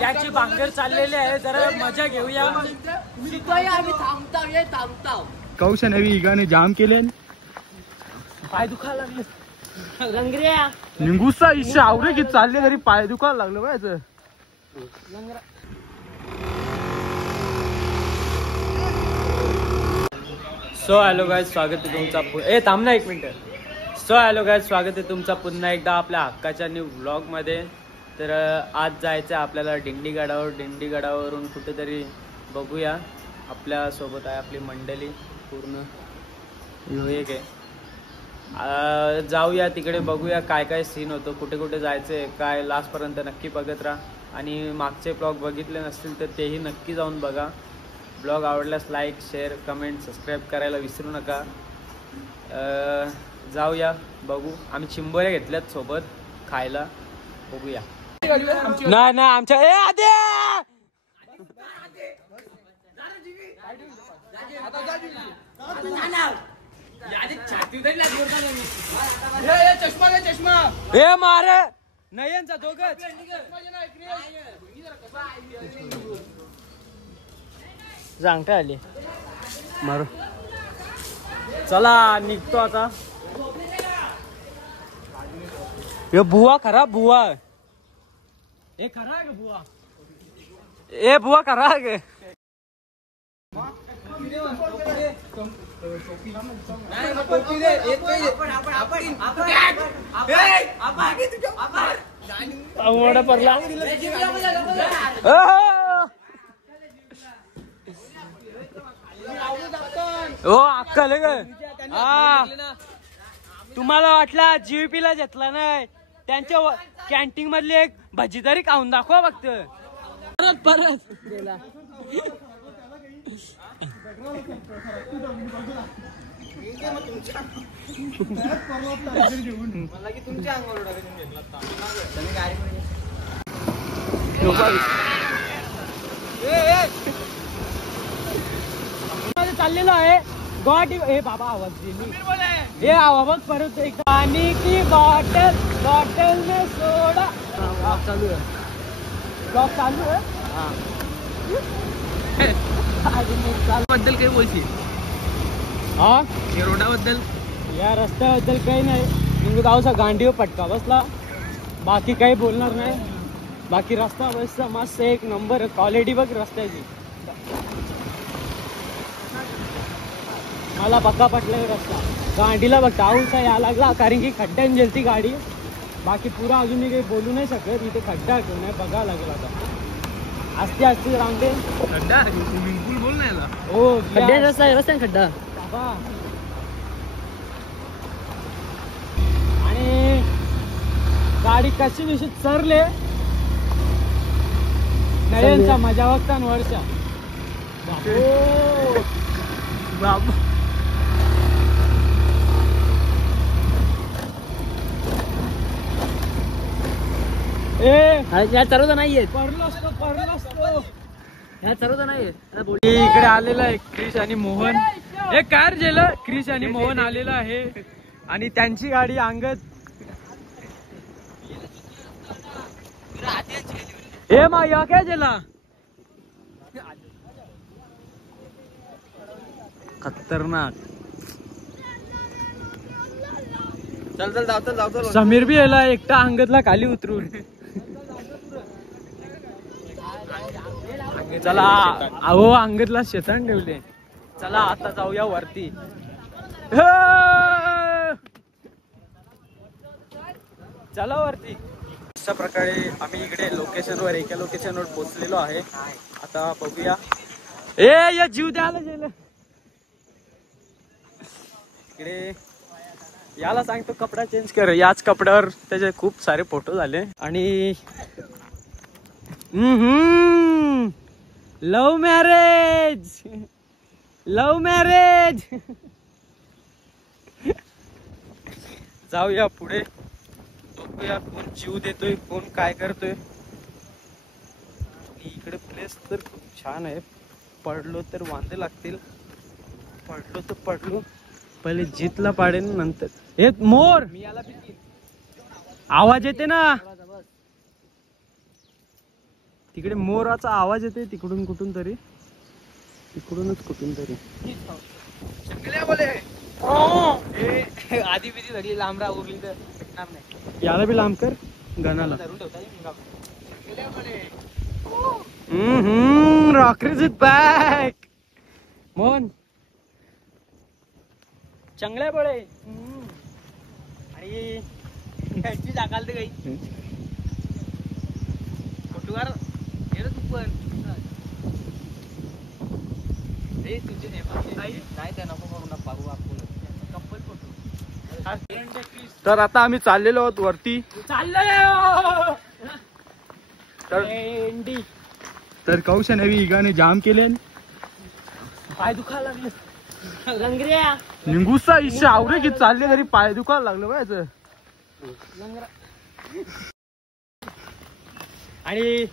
याची भांगर चाललेली आहे, जरा मजा घेऊया. कौश नवी गाणे जाम केले, पाय दुखायला लागले. लंगऱ्या निंगुसा इच्छा आवरे की चालले तरी पाय दुखायला लागलं बायचं. सो हॅलो गाइस, स्वागत आहे तुमचा. थांब ना एक मिनिट. सो हॅलो गाइस, स्वागत आहे तुमचा पुन्हा एकदा आपल्या हक्काच्या न्यू व्लॉग मध्ये. तर आज जायचं आपल्याला दिंडीगडावर. दिंडीगडावरून कुठेतरी बघूया. आपल्या सोबत आहे आपली मंडळी पूर्ण एक आहे. जाऊया तिकडे, बघूया काय काय सीन होतो, कुठे कुठे जायचंय काय. लास्ट पर्यंत नक्की बघत राहा. आणि मागचे ब्लॉग बघितले नसतील तर तेही नक्की जाऊन बघा. ब्लॉग आवडल्यास लाईक, शेअर, कमेंट, सबस्क्राईब करायला विसरू नका. जाऊया बघू. आम्ही चिंबोऱ्या घेतल्यात सोबत खायला, बघूया. नाही नाही आमच्या हे मारे नयनचा दोघच सांगता आले मारू. चला निघतो आता. हे बुवा खरा, बुवा हे खरा आहे का बुवा? ए बुवा खरा आहे का? पडला हो अक्कल आहे का? तुम्हाला वाटला जीवीपी ला घेतला नाही, त्यांच्या कॅन्टीन मधली एक भजी तरी खाऊन दाखवा फक्त. परत चाललेलो आहे गुवाहाटी. हे बाबा आवाज दिली, हे आवाज परत एक. पाणी की बॉटल, बॉटल में सोडा. चालू आहे ब्लॉग, चालू आहे. बद्दल काही बोलशील? हा या रोडाबद्दल, या रस्त्याबद्दल काही नाही. निघू गावचा गांडीवर पटका बसला, बाकी काही बोलणार नाही. बाकी रस्ता बसता मस्त एक नंबर. क्वालिटी बघ रस्त्याची, मला पक्का पटला रस्ता. गांडीला बघ टाऊनचा या लागला, कारण की खड्ड्यान गेलती गाडी. बाकी पुरा अजून मी काही बोलू नाही शकत. इथे खड्डा घेऊन नाही बघावं लागेल आता. आस्ते आस्ते रांगते. खड्डा स्विमिंग पूल बोल नाही याला. हो खड्डे रस्ता आहे, रस्त्याने खड्डा बाबा. आणि गाडी कशी दिवशी चरले नयनचा मजा बघता वर्षा. बाबा ह्या सर्व नाहीये, परलो असतो. ह्या सर्व नाहीये. इकडे आलेला आहे क्रिश आणि मोहन. हे कार गेलं. क्रिश आणि मोहन आलेला आहे आणि त्यांची गाडी अंगत. हे मा या काय गेला खतरनाक. चल चल जाऊ. समीर बी याला एकटा अंगतला खाली उतरून. चला अहो अंगतला शेतान ठेवले. चला आता जाऊया वरती. चला वरती. अशा प्रकारे आम्ही इकडे लोकेशनवर, एका लोकेशनवर पोहोचलेलो आहे. आता बघूया. या जीव द्यायला गेलं इकडे. याला सांगतो कपडा चेंज कर. याच कपड्यावर त्याचे खूप सारे फोटो झाले. आणि लव्ह मॅरेज, लव्ह मॅरेज. जाऊया पुढे, बघूया कोण जीव देतोय, कोण काय करतोय. इकडे प्लेस तर खूप छान आहे. पडलो तर वांदे लागतील. पडलो तर पडलो, पहिले जितला पाडेन नंतर. हे मोर, आवाज येते ना तिकडे, मोराचा आवाज येते तिकडून कुठून तरी, तिकडूनच कुठून तरी. आधी बिधी धरली लांबरा उरली तर भेटणार नाही. याला बी लांब कर गणाला. धरून ठेवता रॉकेट इज बॅक. मोहन चांगल्या बळे आणि त्यांची टाकाल ते काही फोटोकार हे रे तू पण हे तुझे नाही त्या नको करू ना पाहू आपण कपल फोटो. तर आता आम्ही चाललेलो आहोत वरती. तर कौश नवी इगाने जाम केले. पाय दुखायला लागले लंगऱ्या. निंगूसा इच्छा आवरे की चालले तरी पाय दुखायला लागलं बायचं. आणि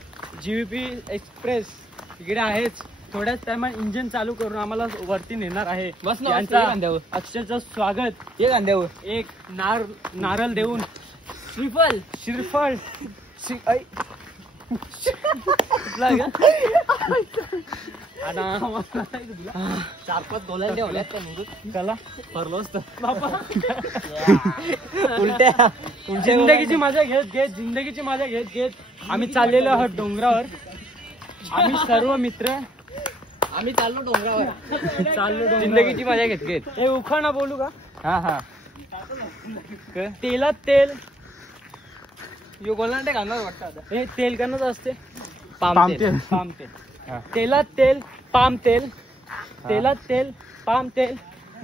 जीव्हीपी एक्सप्रेस इकडे आहेच. थोड्याच टायमात इंजिन चालू करून आम्हाला वरती नेणार आहे. बस ना, यांचा कांद्यावर. अक्षरचं स्वागत हे कांद्यावर एक नारळ देऊन, श्रीफल श्रीफळ चार पाच डोला ठेवल्यात त्या मुरुत त्याला भरलो असतं उलट्या जिंदगीची मजा जिंदगीची मजा घेत आम्ही चाललेलो आहोत डोंगरावर. आम्ही सर्व मित्र आम्ही चाललो डोंगरावर चाललो जिंदगीची मजा घेत हे उखाणा बोलू का? हा तेलात तेल. यो गोलांडे घालणार वाटतं आता. हे तेल करणंच असते. पाम तेल. पाम तेल. तेलात तेल पाम तेल. तेलात तेल पाम तेल.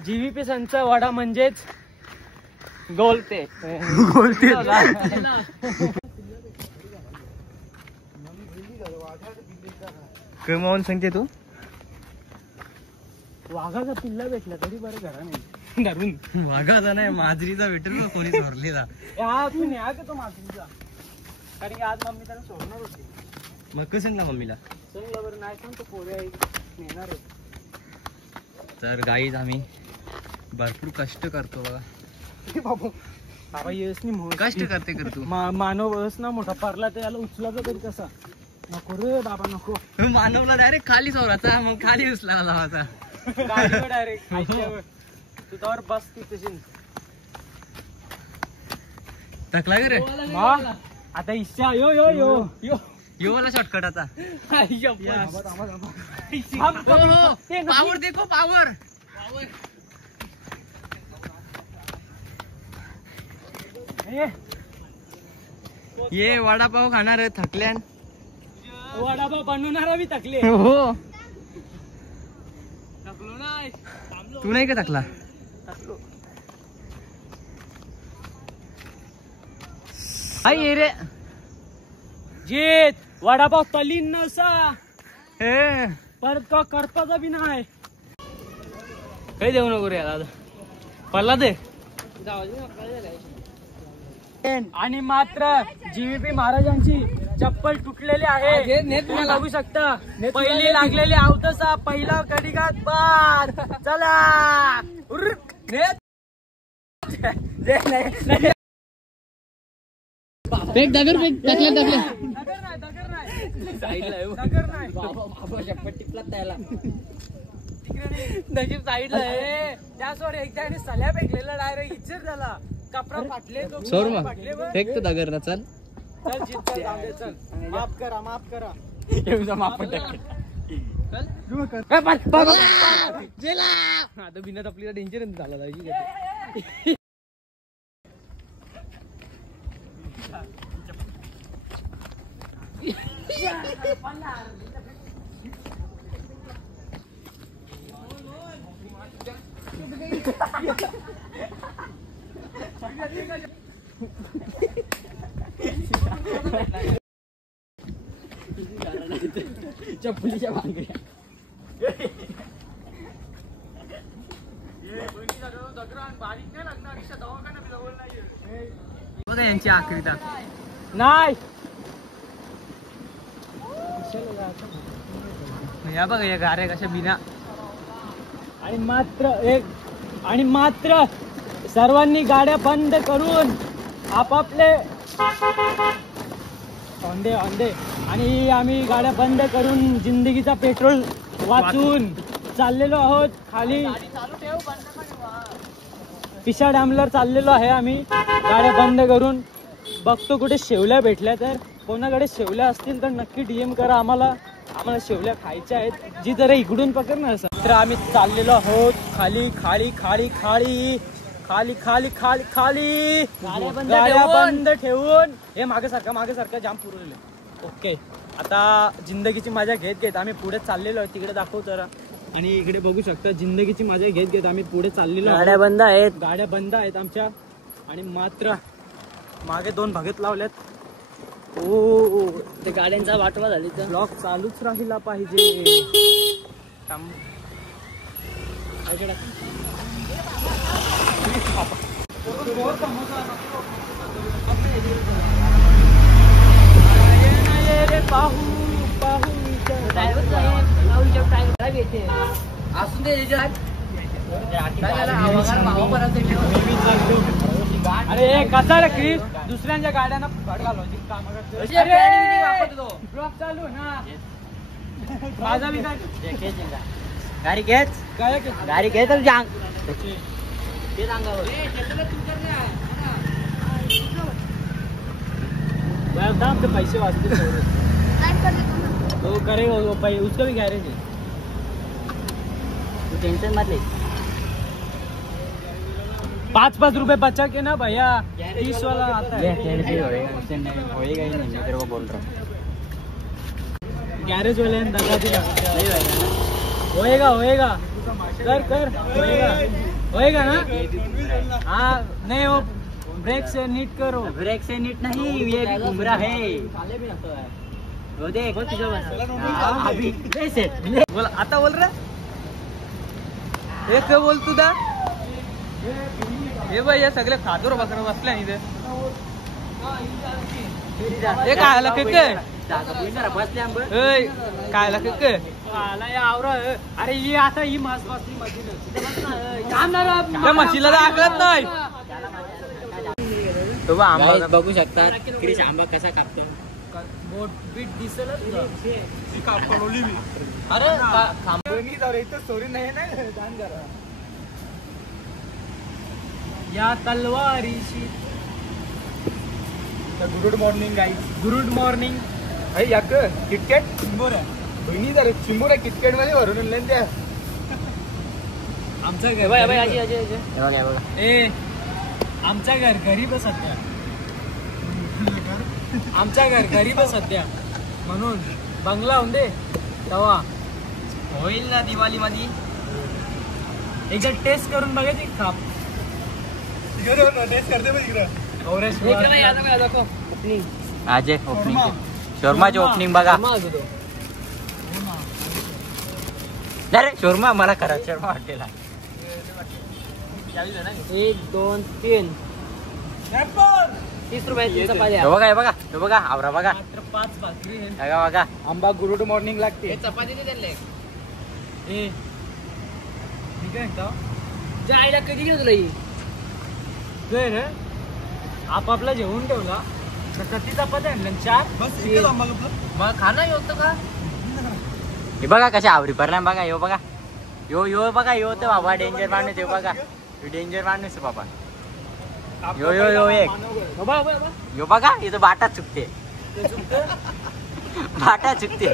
जीव्हीपी संच वडा म्हणजेच गोलते बोलते. कमावून सांगते तू. वाघाचा पिल्ला भेटला तरी बरं घरा नाही धरून वाघाचा नाही माजरीचा भेटेल ना कोणी धरलेला. आपण या का तो मागचा, कारण की आज मम्मी त्याला सोडणार होती. मग कसं ना मम्मीला सांगलं बरं नाही सांग तो पोऱ्या नेणार आहे. तर गाईज आम्ही भरपूर कष्ट करतो बघा. बाबा येस नाही कष्ट करते कर तू. मानव येस ना मोठा पडला तर याला उचलायचा तरी कसा. नको रे बाबा नको. मानवला डायरेक्ट खाली चौराचा मग खाली उचला लावाचा डायरेक्ट तू त्यावर बस तशी. थकला का रे. आता इच्छा यो यो यो यो यो वाला शॉर्टकट आता. पावर देखो पावर. ये वडापाव खाणार आहे थकल्यान. वडापाव बनवणारा बी थकले. हो थकलो नाही. तू नाही का थकला. आई रे जीत वडापाव तलीन नसा हे परत का करपाचा बी नाही. काही देऊ नको रे दादा. पडला ते आणि मात्र जीव्हीपी महाराजांची चप्पल तुटलेली आहे. तुम्ही बघू शकता. पहिली लागलेली आवतसा पहिला कडिगात बाद. चला फेक दगड फेक टाकल्या टाकल्या दगर नाही टिपला त्याला नजीब साईडला आहे. त्यासोड एकदा सल्या फेकलेला डायरेक्ट इज्जत झाला. कपडा फाटले तो सोड मग फाटले बघ. फेक तो दगड ना. चल चल जीत चल जाऊ दे, चल माफ करा माफ करा. माफ टाक. आता बिना तपलीला डेंजर झाला पाहिजे. चप्पलीच्या भांगड्या बघा यांची आकृता नाही. या बघा या गाऱ्या कशा बिना. आणि मात्र सर्वांनी गाड्या बंद करून आपापले औंधे आणि आम्ही गाड्या बंद करून जिंदगीचा पेट्रोल वाचून चाललेलो आहोत खाली. पिशा डॅमला चाललेलो आहे आम्ही गाड्या बंद करून. बघतो कुठे शेवल्या भेटल्या तर. कोणाकडे शेवल्या असतील तर नक्की DM करा आम्हाला शेवल्या खायच्या आहेत. जी जरा इकडून पकड ना असं. तर आम्ही चाललेलो आहोत खाली खाली खाली खाली खाली खाली खाली खाली गाड्या बंद ठेवून. हे मागे सारखा जाम पुरवले. ओके, आता जिंदगीची मजा घेत आम्ही पुढे चाललेलो आहे. तिकडे दाखव जरा. आणि इकडे बघू शकता जिंदगीची मजा घेत आम्ही पुढे चाललेलो. गाड्या बंद आहेत आमच्या. आणि मात्र मागे 2 भगत लावल्यात. ओ ते गाड्यांचा वाटवा झाली तर ब्लॉक चालूच राहिला पाहिजे. असून दे. अरे कसा रे क्रिस, दुसऱ्यांच्या गाड्यांना फड घालवायची काम ब्लॉक चालू ना. माझा बी काय गाडी घेत तर जांग ते पैसे वाचते. तो करेगा उसका भी गैरेज है. टेंशन मत ले. 5 रुपए बचा के ना भैया 30 वाला आता है. होएगा ही नहीं, मैं तेरे को बोल रहा हूँ. गैरेज वाले दगा दिला. होएगा कर होएगा ना. हाँ नहीं वो ब्रेक से नीट करो. ब्रेक से नीट नहीं, ये भी घुमरा है. वो देख अभी बोल आता बोल रहा. एक बोल तुझा. हे बाई या सगळे खादूर बकरा बसल्या इथे. हे कायला कायला आवरा. अरे ही आता ही मास बसली मशीला दाखवत नाही. बघू शकता क्रिश आंबा कसा कापतो. बोट बीट दिसेल. अरे स्टोरी नाही ना. या तलवारीशी. Good morning guys. Good morning. याक किटकॅट चिंबोऱ्या बहिणी जरा चिंबोऱ्या किटकॅट मध्ये भरून आणल्या त्या. आमचं घर आमच्या घर गरीब सध्या. आमच्या घर गरीब सध्या म्हणून बंगला होऊन दे तवा होईल ना दिवाळी मध्ये. एकदा टेस्ट करून बघायची खाप. टेस्ट करते मग इकडं. आज ओपनिंग शोरमाची ओपनिंग बघा. अरे शोरमा मला करा. शोरमा वाटेला 1 2 3 30 रुपये. बघा आवरा बघा. 5 भाकरी बघा. आंबा गुड मॉर्निंग लागते. चपाती जायला कधी गेलो तुला आपापला जेवून ठेवला. किती चपात्या आणल्या? 4. मग खाना होतं का? हे बघा कशा आवरी भरला बघा. यो बघा यो बघा. यो तर बाबा डेंजर माणूस. यो बघा डेंजर माणूस आहे बाबा. यो एक यो बघा. इथं बाटा चुकते. बाटा चुकते.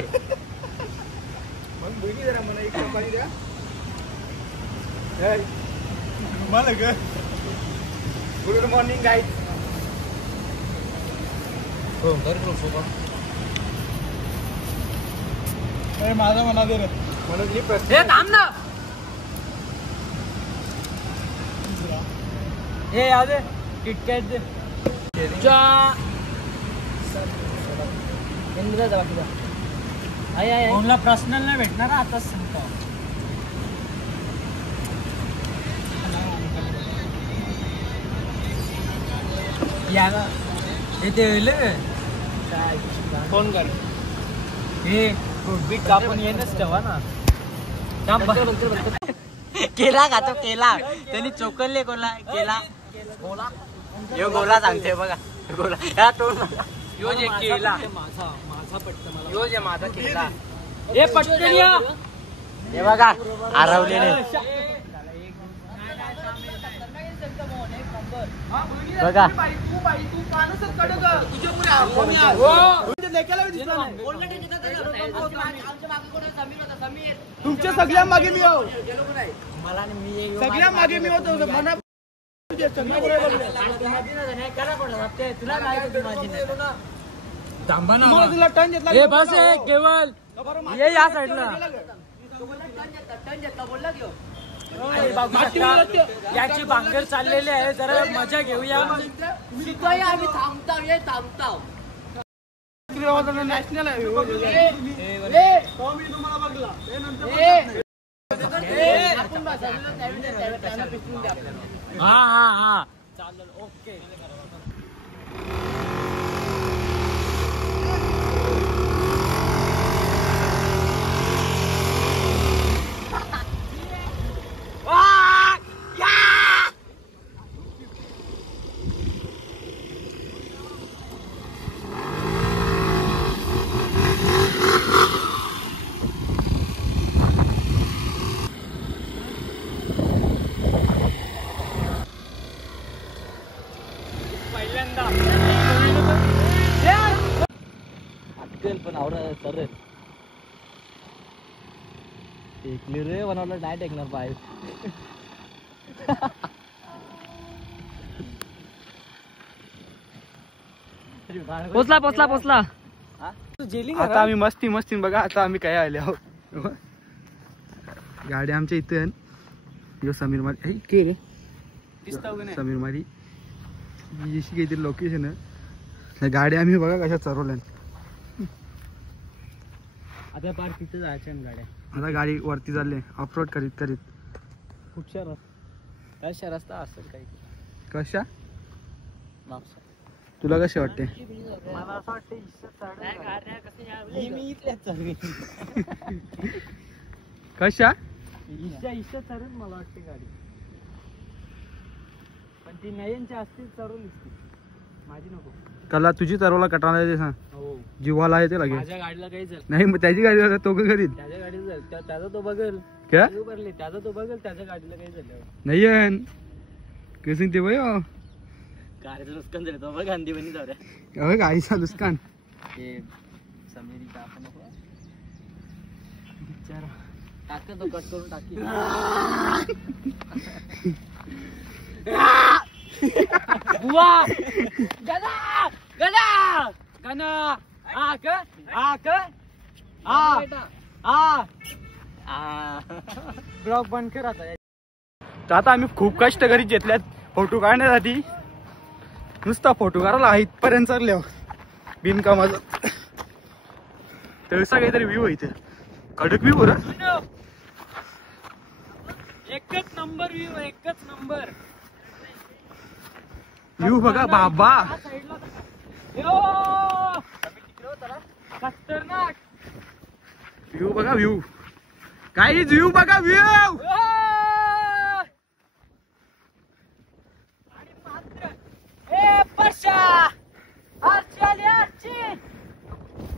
Good morning guys. माझा म्हणा दे रे म्हणून मी थांब ना. हे याद किटकॅट दे. कोणला पर्सनल नाही भेटणार आताच सांगतो. फोन कर. हे बीट कापून येणच ठेवा ना. केला का तो केला त्यांनी चोकलले कोणला केला. यो गोला सांगते बघा गोला या तोंड यो जे केला माझा पट्ट मला यो जे माझा केला हे पटकन हे बघा हरवलेले बघा तुमच्या सगळ्या मागे मी आहो मला मी सगळ्या मागे मी होतो मना तुला माहिती माझी तुला टर्न घेतला हे बस आहे केवळ ये या साईडला याची भांगर चाललेली आहे जरा मजा घेऊया नॅशनल आहे हा हा हा चालेल ओके पण आवडा सर टेकली रे बनवलं नाही टेकणार पाय पोचला पोचला पोचला आता आम्ही मस्ती बघा आता आम्ही काय आले आहोत गाडी आमच्या इथे आहे समीर मारी के रे समीर मारी जशी काहीतरी लोकेशन आहे गाडी आम्ही बघा कशा चरवल्या आता पार तिथे जायचं गाड्या आता गाडी वरती चालले ऑफरोड करीत करीत कुठच्या कशा रस्ता असेल काही कशा मागचा तुला कसे वाटते मला असं वाटतं मी कशा इच्छा चढून मला वाटते गाडी पण ती नयनची असती चढवली माझी नको कला तुझी चरवला कटाळा ते सांग हो जीवाला आहे ते लगेच माझ्या गाडीला काही झालं नाही मग त्याची गाडी तो का करीत त्याच्या गाडीला झालं त्याचा तो बघेल क्या भरले त्याचा तो बघेल त्याच्या गाडीला काही झालं नाही आहे कसं ते वय गाडीचं नुकसान झालं तो बघ गांधी बनी जाऊ द्या अहो गाडीचा नुकसान हे समीरी का आपण नको बिचारा टाकतो तो कट करून टाकी बुवा गदा गदा गना आक आक ब्लॉग बंद कर आता तर आता आम्ही खूप कष्ट करीत घेतल्यात फोटो काढण्यासाठी नुसता फोटो काढायला इथपर्यंत चालले बिनकामाचा तळसा काहीतरी व्ह्यू आहे इथे कडक व्ह्यू बरं एकच नंबर व्ह्यू एकच नंबर व्ह्यू बघा बाबा खतरनाक व्ह्यू बघा व्ह्यू काहीच व्ह्यू बघा व्ह्यू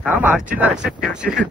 थांब आजची लक्षात ठेवशील